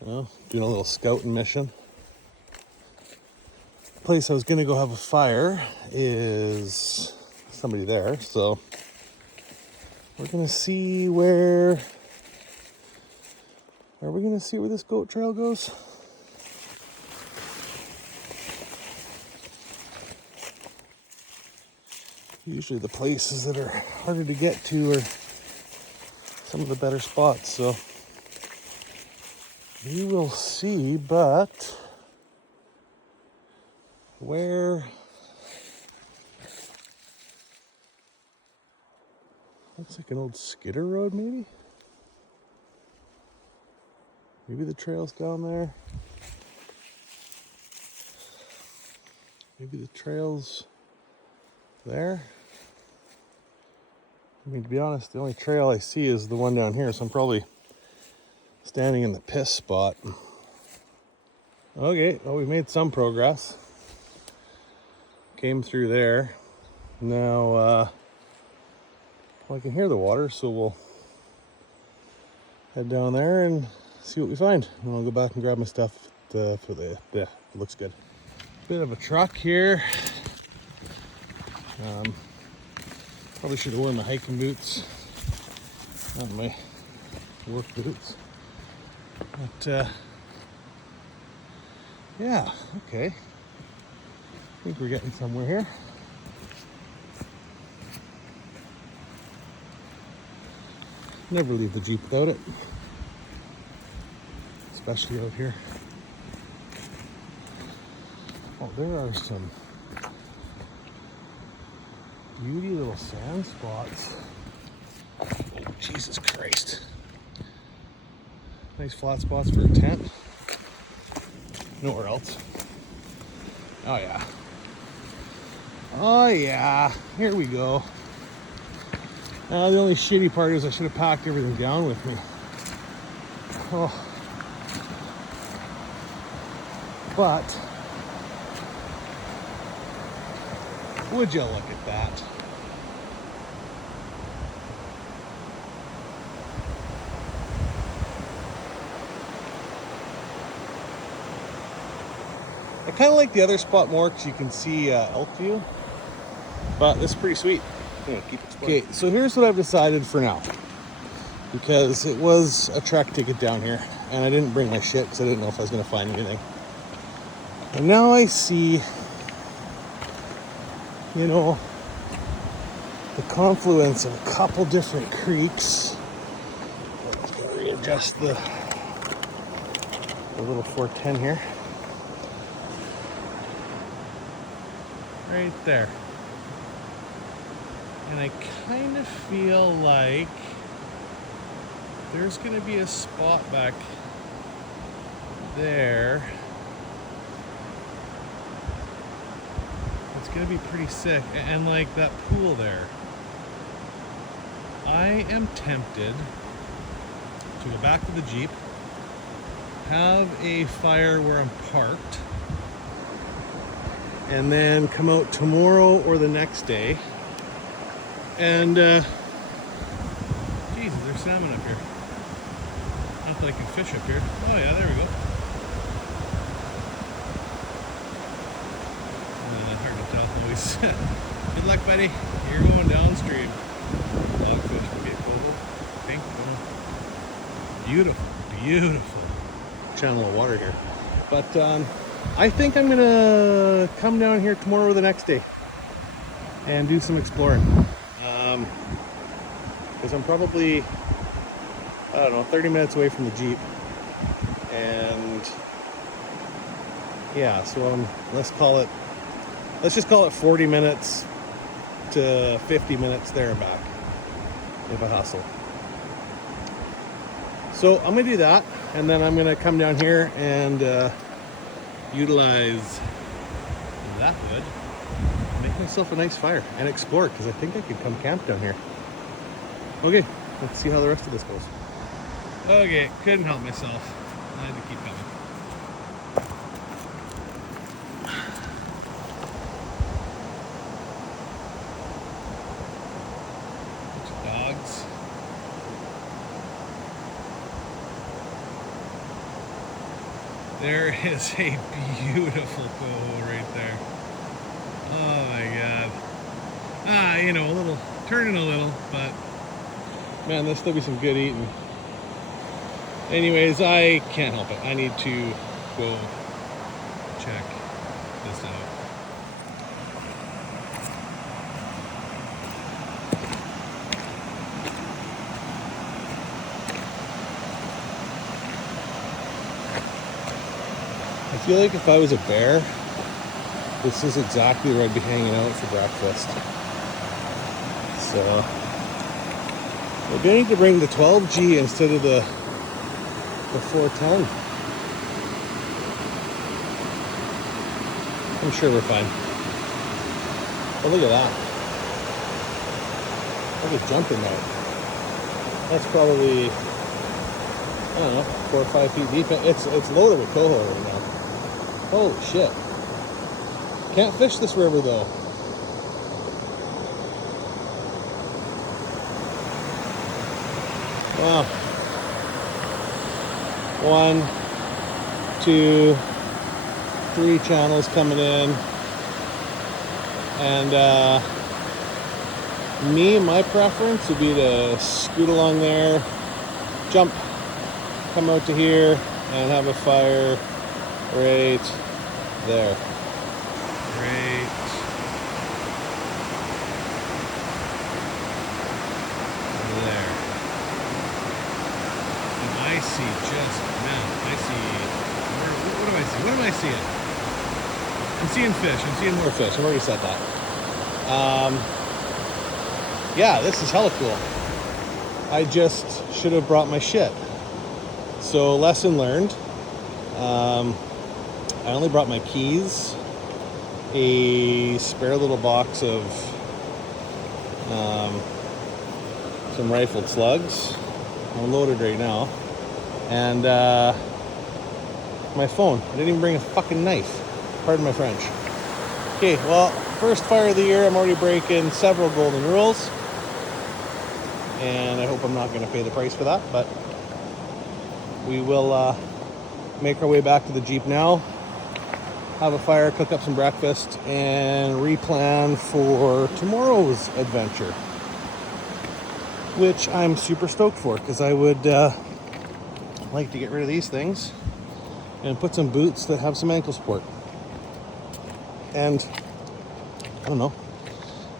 Well, doing a little scouting mission. The place I was gonna go have a fire is somebody there, so we're gonna see where. Are we gonna see where this goat trail goes? Usually the places that are harder to get to are some of the better spots, so we will see, but where? Looks like an old skidder road, maybe? Maybe the trail's down there. Maybe the trail's there. I mean, to be honest, the only trail I see is the one down here, so I'm probably standing in the piss spot. Okay, well, we made some progress. Came through there. Now, well, I can hear the water, so we'll head down there and see what we find. And I'll go back and grab my stuff for the it looks good. Bit of a truck here. Probably should have worn my hiking boots, not my work boots. But yeah, okay. I think we're getting somewhere here. Never leave the Jeep without it, especially out here. Oh, there are some beauty little sand spots. Oh, Jesus Christ. Nice flat spots for a tent. Nowhere else. Oh yeah. Oh yeah. Here we go. Now the only shitty part is I should have packed everything down with me. Oh. But would you look at that? I kind of like the other spot more because you can see elk view, but this is pretty sweet. Yeah, keep exploring. Okay, so here's what I've decided for now, because it was a trek to get down here, and I didn't bring my shit because I didn't know if I was going to find anything. And now I see, you know, the confluence of a couple different creeks. Let's readjust the little 410 here. Right there. And I kind of feel like there's going to be a spot back there. It's going to be pretty sick. And like that pool there. I am tempted to go back to the Jeep, have a fire where I'm parked, and then come out tomorrow or the next day. And, Jesus, there's salmon up here. Not that I can fish up here. Oh yeah, there we go. Hard to tell always. Good luck, buddy. You're going downstream. Logfish, okay, photo. Pink, beautiful, beautiful channel of water here. But, I think I'm gonna come down here tomorrow or the next day and do some exploring. Because I'm probably, I don't know, 30 minutes away from the Jeep. And yeah, so let's just call it 40 minutes to 50 minutes there and back if I hustle. So I'm gonna do that, and then I'm gonna come down here and utilize that wood, make myself a nice fire, and explore, because I think I could come camp down here. Okay, let's see how the rest of this goes. Okay, couldn't help myself. I had to keep coming. Bunch of dogs. There is a beautiful coho right there. Oh my god. You know, a little, turning a little, but man, there'll still be some good eating. Anyways, I can't help it. I need to go check this out. I feel like if I was a bear, this is exactly where I'd be hanging out for breakfast. So, maybe I need to bring the 12G instead of the 410. I'm sure we're fine. Oh, look at that. Look at jumping there. That's probably, I don't know, 4 or 5 feet deep. It's loaded with coho right now. Holy shit. Can't fish this river though. Wow. 1, 2, 3 channels coming in. And my preference would be to scoot along there, jump, come out to here, and have a fire right there. Right there. And I see just now, what do I see? What am I seeing? I'm seeing fish. I'm seeing more fish. I've already said that. Yeah, this is hella cool. I just should have brought my shit. So, lesson learned. I only brought my keys, a spare little box of some rifled slugs. I'm loaded right now. And my phone. I didn't even bring a fucking knife. Pardon my French. Okay, well, first fire of the year. I'm already breaking several golden rules. And I hope I'm not going to pay the price for that, but we will make our way back to the Jeep now, have a fire, cook up some breakfast, and replan for tomorrow's adventure, which I'm super stoked for, because I would like to get rid of these things and put some boots that have some ankle support. And, I don't know,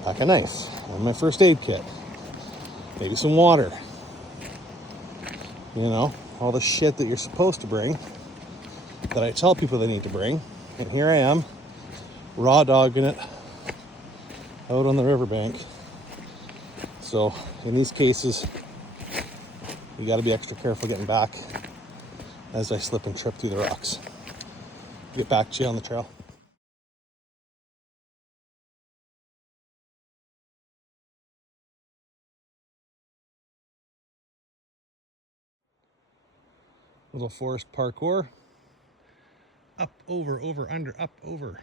pack a knife and my first aid kit. Maybe some water. You know, all the shit that you're supposed to bring that I tell people they need to bring. And here I am, raw dogging it out on the riverbank. So in these cases, you got to be extra careful getting back as I slip and trip through the rocks. Get back to you on the trail. Little forest parkour. Up, over, under, up, over.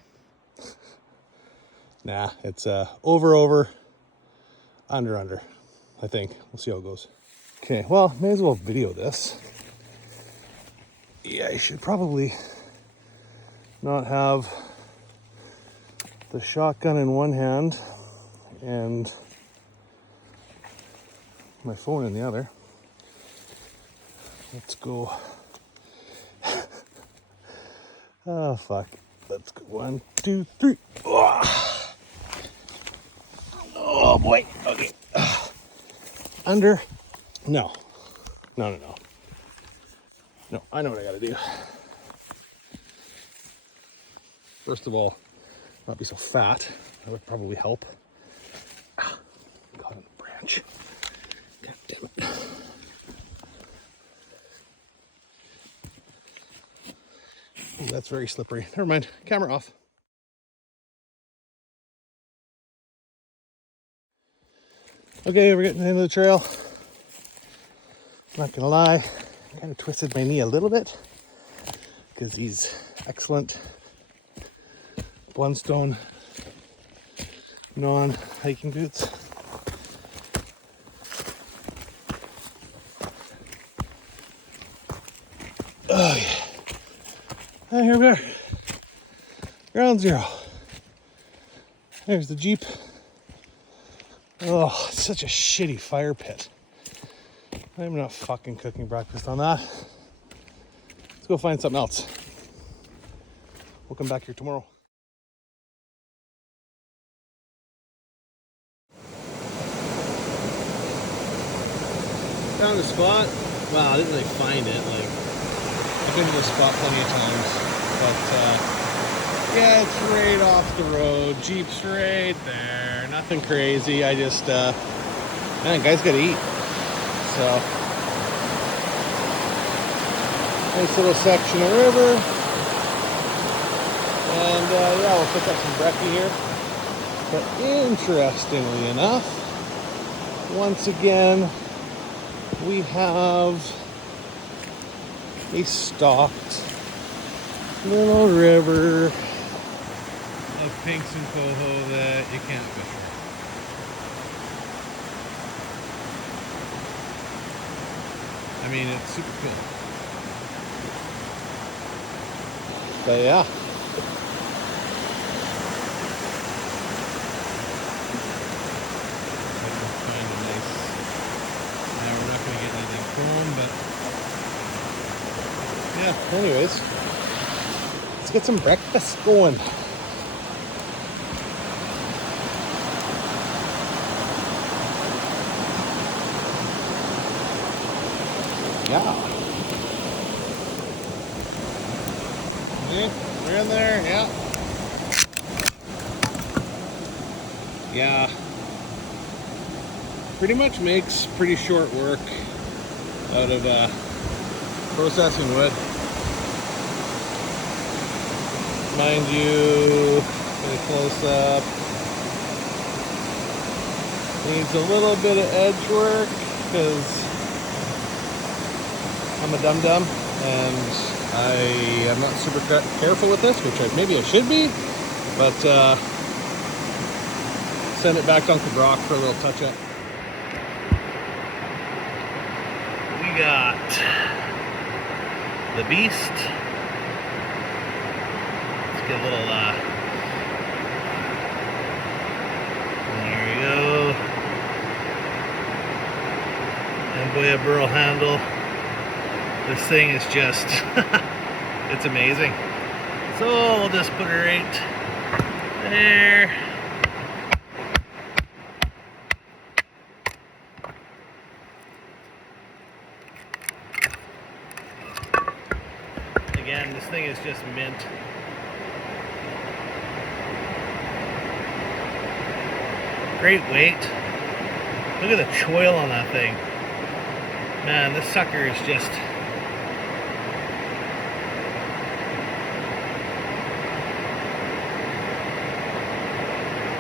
Nah, it's over, under, I think. We'll see how it goes. Okay, well, may as well video this. Yeah, I should probably not have the shotgun in one hand and my phone in the other. Let's go. Oh, fuck. Let's go. 1, 2, 3. Oh, boy. Okay. Under. No. No, I know what I gotta do. First of all, not be so fat. That would probably help. Caught on the branch. God damn it. Ooh, that's very slippery. Never mind. Camera off. Okay, we're getting to the end of the trail. Not gonna lie, I kind of twisted my knee a little bit because these excellent Blundstone non-hiking boots. Oh yeah. And here we are. Ground zero. There's the Jeep. Oh, it's such a shitty fire pit. I'm not fucking cooking breakfast on that. Let's go find something else. We'll come back here tomorrow. Found a spot. Wow, I didn't really find it. Like, I've been to this spot plenty of times, but yeah, it's right off the road. Jeep's right there. Nothing crazy. I just, man, guys gotta eat. So, nice little section of river. And yeah, we'll pick up some brekkie here. But interestingly enough, once again, we have a stocked little river of pinks and coho that you can't fish for. I mean, it's super cool. But yeah. Yeah, anyways, let's get some breakfast going. Yeah. Okay, we're in there, yeah. Yeah. Pretty much makes pretty short work out of processing wood. Mind you, get a close up. Needs a little bit of edge work because I'm a dum-dum and I am not super careful with this, which maybe I should be, but send it back to Uncle Brock for a little touch-up. We got the beast. Let's get a little, there we go. And boy, a burl handle. This thing is just, it's amazing. So we'll just put it right there. Again, this thing is just mint. Great weight. Look at the choil on that thing. Man, this sucker is just...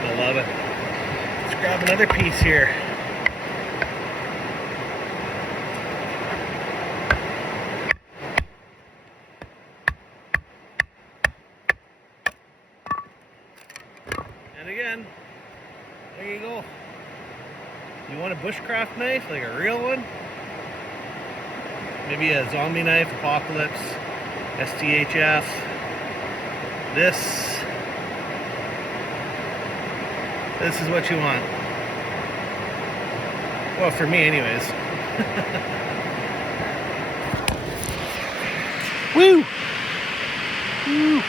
I love it. Let's grab another piece here. And again, there you go. You want a bushcraft knife, like a real one? Maybe a zombie knife, Apocalypse, STHF. This is what you want. Well, for me anyways. Woo! Woo!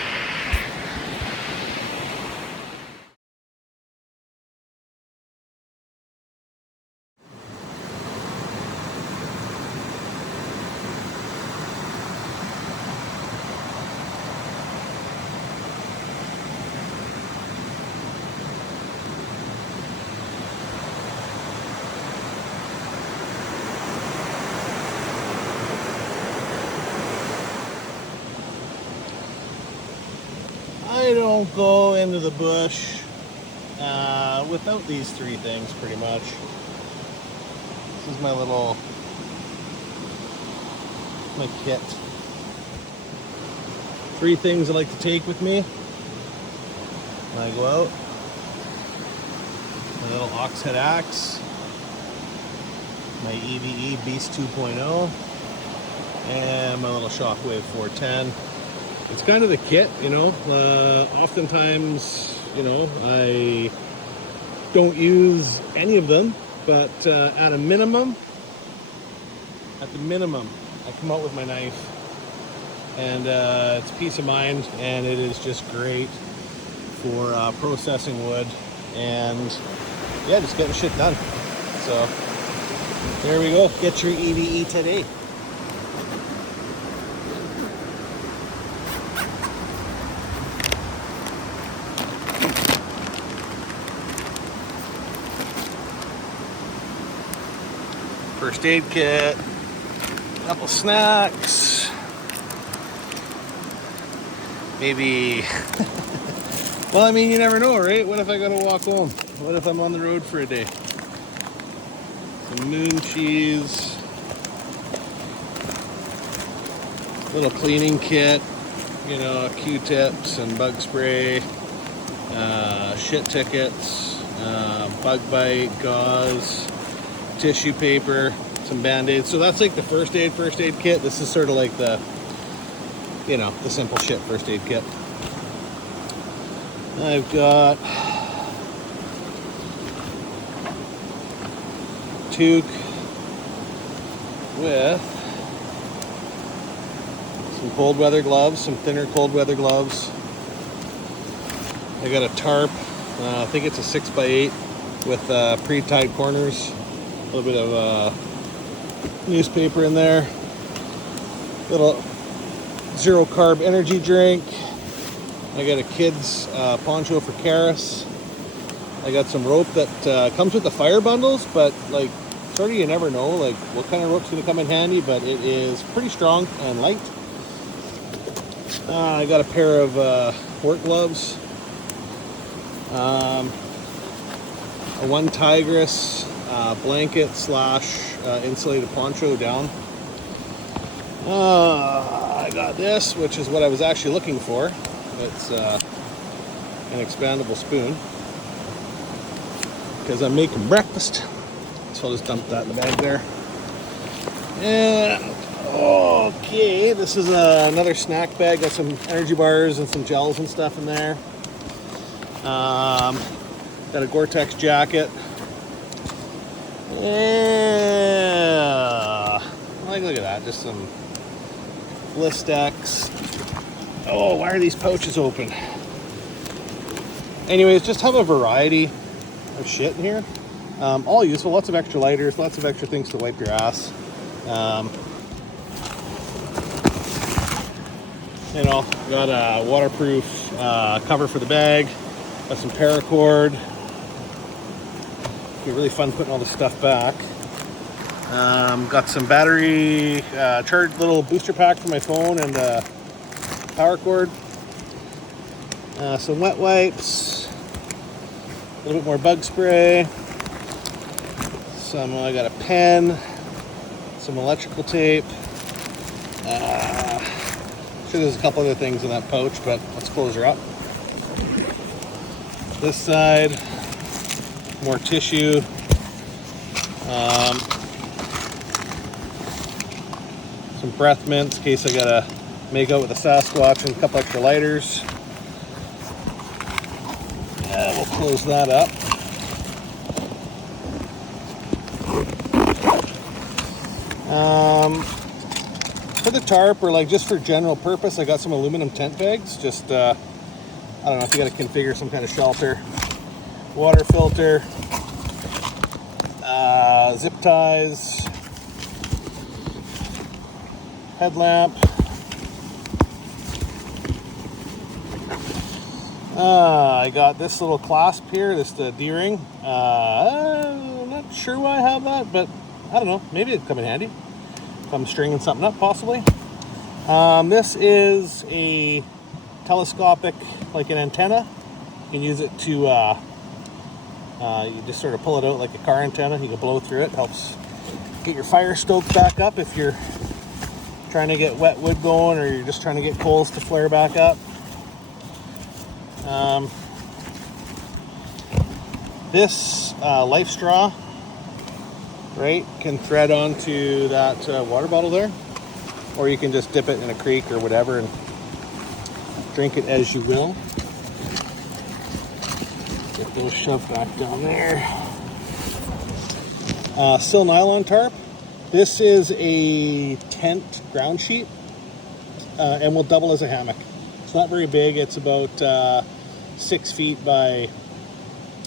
I don't go into the bush without these three things, pretty much. This is my kit. Three things I like to take with me when I go out. My little ox head axe, my EVE Beast 2.0, and my little Shockwave 410. it's kind of the kit, you know. Oftentimes, you know, I don't use any of them, but at the minimum, I come out with my knife, and it's peace of mind, and it is just great for processing wood and yeah, just getting shit done. So there we go. Get your EVE today. First aid kit, a couple snacks, maybe, well, I mean, you never know, right? What if I gotta walk home? What if I'm on the road for a day? Some moon cheese, little cleaning kit, you know, Q-tips and bug spray, shit tickets, bug bite, gauze, tissue paper, some band-aids. So that's like the first aid kit. This is sort of like the, you know, the simple shit first aid kit. I've got toque with some cold weather gloves, some thinner cold weather gloves. I got a tarp, I think it's a 6x8 with pre-tied corners. A little bit of newspaper in there. Little zero carb energy drink. I got a kid's poncho for Karis. I got some rope that comes with the fire bundles, but like sort of you never know like what kind of rope's gonna come in handy, but it is pretty strong and light. I got a pair of work gloves. A one Tigress blanket slash insulated poncho down. I got this, which is what I was actually looking for. It's an expandable spoon because I'm making breakfast. So I'll just dump that in the bag there. And okay, this is another snack bag. Got some energy bars and some gels and stuff in there. Got a Gore-Tex jacket. Yeah, like look at that, just some Blistex. Oh, why are these pouches open? Anyways, just have a variety of shit in here. All useful, lots of extra lighters, lots of extra things to wipe your ass. You know, got a waterproof cover for the bag, got some paracord. It'll be really fun putting all this stuff back. Got some battery charged little booster pack for my phone and power cord. Some wet wipes, a little bit more bug spray. I got a pen, some electrical tape. Sure there's a couple other things in that pouch, but let's close her up. This side, more tissue. Some breath mints in case I gotta make out with a Sasquatch, and a couple extra lighters. And we'll close that up. For the tarp, or like just for general purpose, I got some aluminum tent pegs. Just I don't know if you got to configure some kind of shelter. Water filter, zip ties, headlamp. I got this little clasp here, this D-ring. I'm not sure why I have that, but I don't know, maybe it'd come in handy if I'm stringing something up, possibly. This is a telescopic, like an antenna. You can use it to, you just sort of pull it out like a car antenna. You can blow through it. Helps get your fire stoked back up if you're trying to get wet wood going, or you're just trying to get coals to flare back up. This life straw, right, can thread onto that water bottle there, or you can just dip it in a creek or whatever and drink it as you will. Get those shoved back down there. Still nylon tarp. This is a tent ground sheet and will double as a hammock. It's not very big. It's about 6 feet by,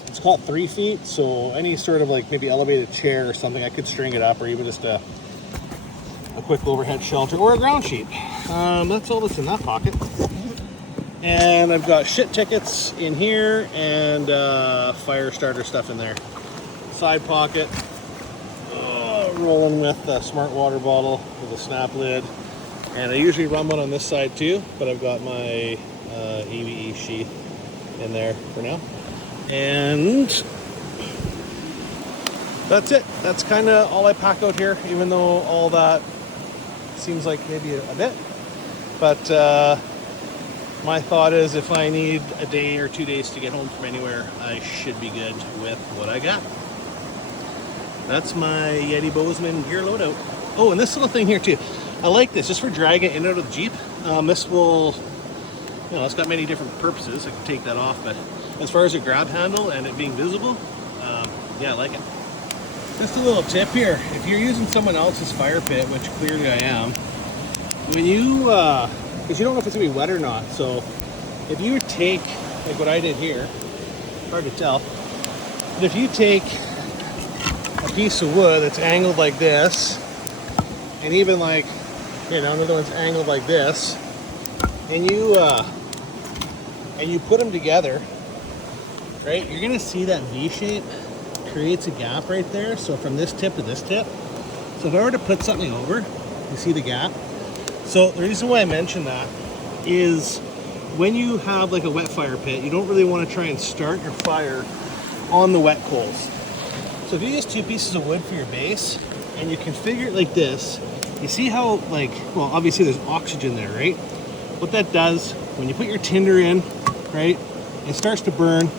it's called 3 feet. So any sort of like maybe elevated chair or something, I could string it up, or even just a quick overhead shelter or a ground sheet. That's all that's in that pocket. And I've got shit tickets in here and fire starter stuff in there. Side pocket, rolling with a smart water bottle with a snap lid. And I usually run one on this side too, but I've got my AVE sheath in there for now. And that's it. That's kind of all I pack out here, even though all that seems like maybe a bit. But my thought is if I need a day or 2 days to get home from anywhere, I should be good with what I got. That's my Yeti Bozeman gear loadout. Oh, and this little thing here too. I like this just for dragging in and out of the Jeep. This will, you know, it's got many different purposes. I can take that off, but as far as a grab handle and it being visible, yeah, I like it. Just a little tip here. If you're using someone else's fire pit, which clearly I am, when you, because you don't know if it's gonna be wet or not. So if you take, like what I did here, hard to tell, but if you take a piece of wood that's angled like this, and even like, you know, another one's angled like this, and you put them together, right, you're gonna see that V shape creates a gap right there. So from this tip to this tip, so if I were to put something over, you see the gap. So the reason why I mention that is when you have like a wet fire pit, you don't really want to try and start your fire on the wet coals. So if you use 2 pieces of wood for your base and you configure it like this, you see how, like, well, obviously there's oxygen there, right? What that does, when you put your tinder in, right, it starts to burn.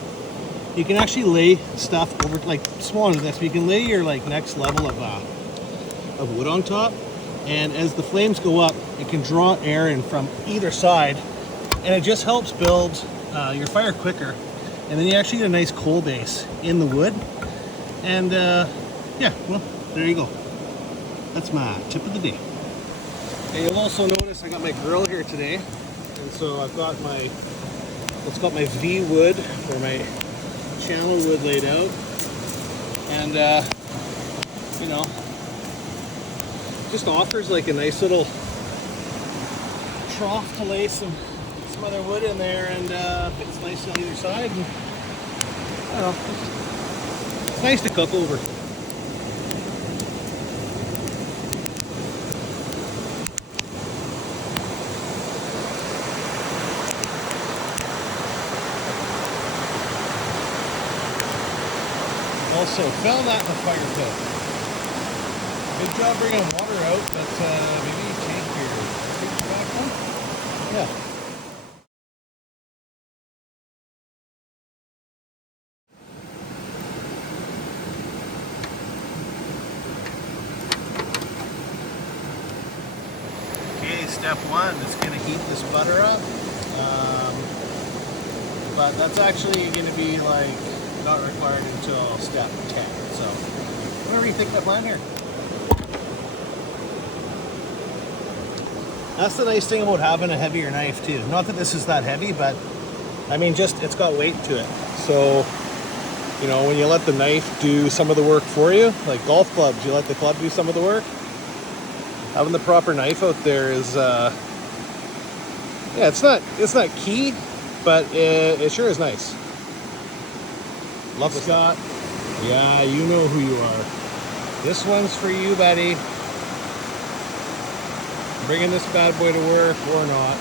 You can actually lay stuff over, like smaller than this, but you can lay your like next level of wood on top. And as the flames go up, it can draw air in from either side, and it just helps build your fire quicker. And then you actually get a nice coal base in the wood. And yeah, well, there you go. That's my tip of the day. And you'll also notice I got my grill here today. And so I've got my, it's got my V wood, or my channel wood laid out. And, you know, just offers like a nice little trough to lay some other wood in there, and fits nice on either side. And, I don't know, it's nice to cook over. Also found that in the fire pit. Good job bringing water out, but maybe you take your fridge back home? Yeah. Okay, step one is going to heat this butter up. But that's actually going to be like not required until step 10. So, whatever you think of that plan here. That's the nice thing about having a heavier knife too. Not that this is that heavy, but I mean, just it's got weight to it. So, you know, when you let the knife do some of the work for you, like golf clubs, you let the club do some of the work. Having the proper knife out there is, yeah, it's not key, but it sure is nice. Love Scott. Yeah, you know who you are. This one's for you, buddy. Bringing this bad boy to work or not.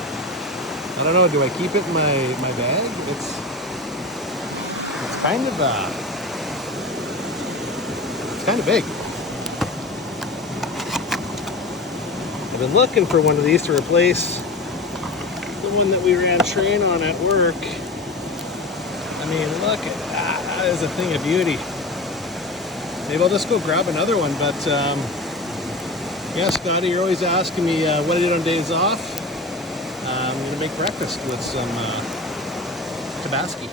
I don't know, do I keep it in my bag? It's kind of it's kind of big. I've been looking for one of these to replace the one that we ran train on at work. I mean, look at that. That is a thing of beauty. Maybe I'll just go grab another one, but yeah, Scotty, you're always asking me what I did on days off. I'm gonna make breakfast with some Tabasco.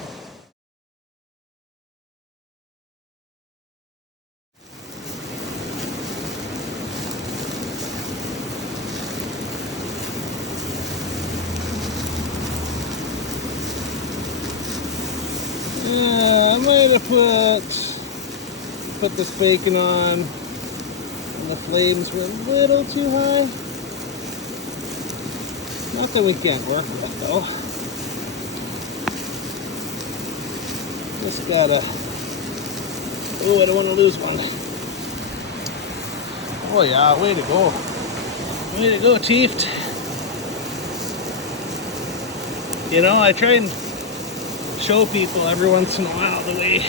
I might have put this bacon on, and the flames were a little too high. Nothing we can't work with though. Just gotta. Oh, I don't want to lose one. Oh yeah, way to go. Way to go, Tieft. You know, I try and show people every once in a while the way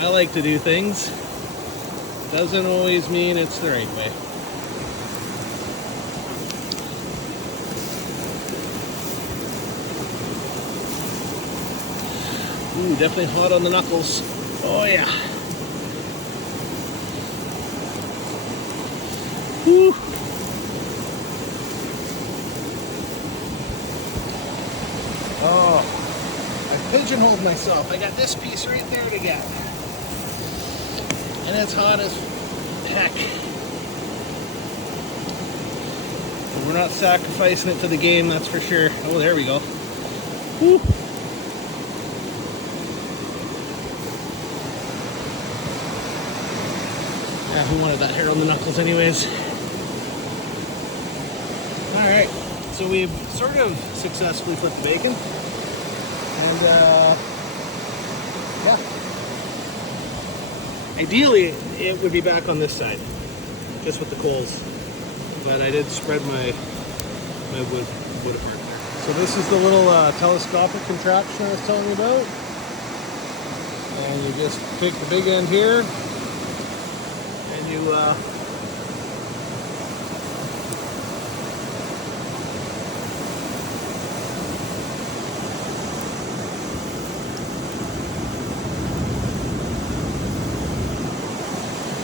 I like to do things. Doesn't always mean it's the right way. Ooh, definitely hot on the knuckles. Oh yeah. Woo. Oh, I pigeonholed myself. I got this piece right there to get. And it's hot as heck. But we're not sacrificing it to the game, that's for sure. Oh, there we go. Woo. Yeah, who wanted that hair on the knuckles anyways? Alright, so we've sort of successfully flipped the bacon. And yeah. Ideally, it would be back on this side, just with the coals. But I did spread my wood apart there. So this is the little telescopic contraption I was telling you about. And you just take the big end here, and you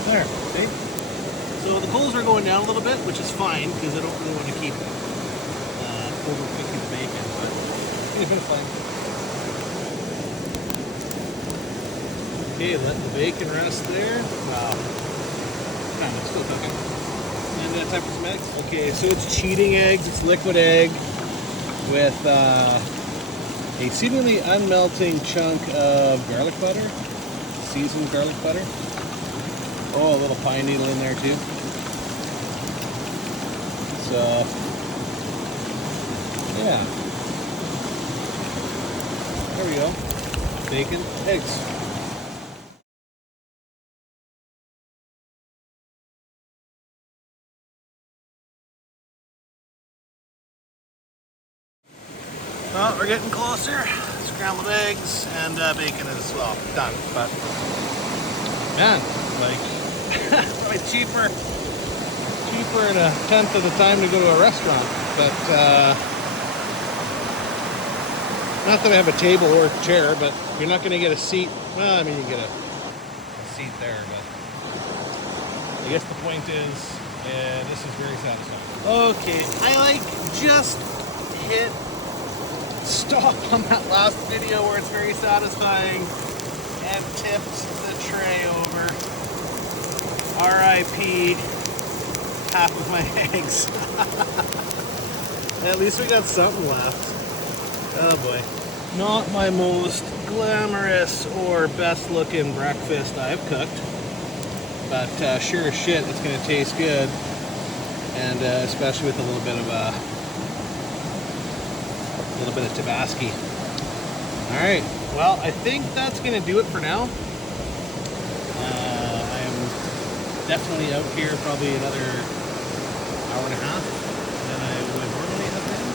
there, see? So the coals are going down a little bit, which is fine because I don't really want to keep overcooking the bacon, but it's fine. Okay, let the bacon rest there. Wow. It's still cooking. And time for some eggs. Okay, so it's cheating eggs. It's liquid egg with a seemingly unmelting chunk of garlic butter, seasoned garlic butter. Oh, a little pine needle in there too. So, yeah. There we go. Bacon, eggs. Well, we're getting closer. Scrambled eggs and bacon is, well, done. But, man, like, probably cheaper in a tenth of the time to go to a restaurant. But, not that I have a table or a chair, but you're not going to get a seat. Well, I mean, you get a seat there, but I guess the point is, this is very satisfying. Okay, I like just hit stop on that last video where it's very satisfying and tipped the tray over. RIP half of my eggs. At least we got something left. Oh boy. Not my most glamorous or best looking breakfast I've cooked, but sure as shit it's gonna taste good, and especially with a little bit of Tabasco. All right, well, I think that's gonna do it for now. I'm definitely out here probably another hour and a half than I would normally have been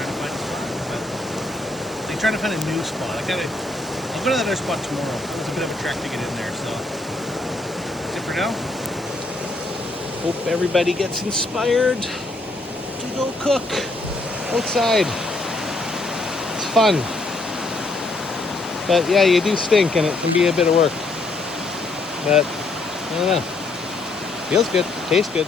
trying to find a spot, but I'm trying to find a new spot. I'll go to that other spot tomorrow. It was a bit of a trek to get in there, so that's it for now. Hope everybody gets inspired to go cook outside. It's fun. But yeah, you do stink and it can be a bit of work. But I don't know. Feels good. Tastes good.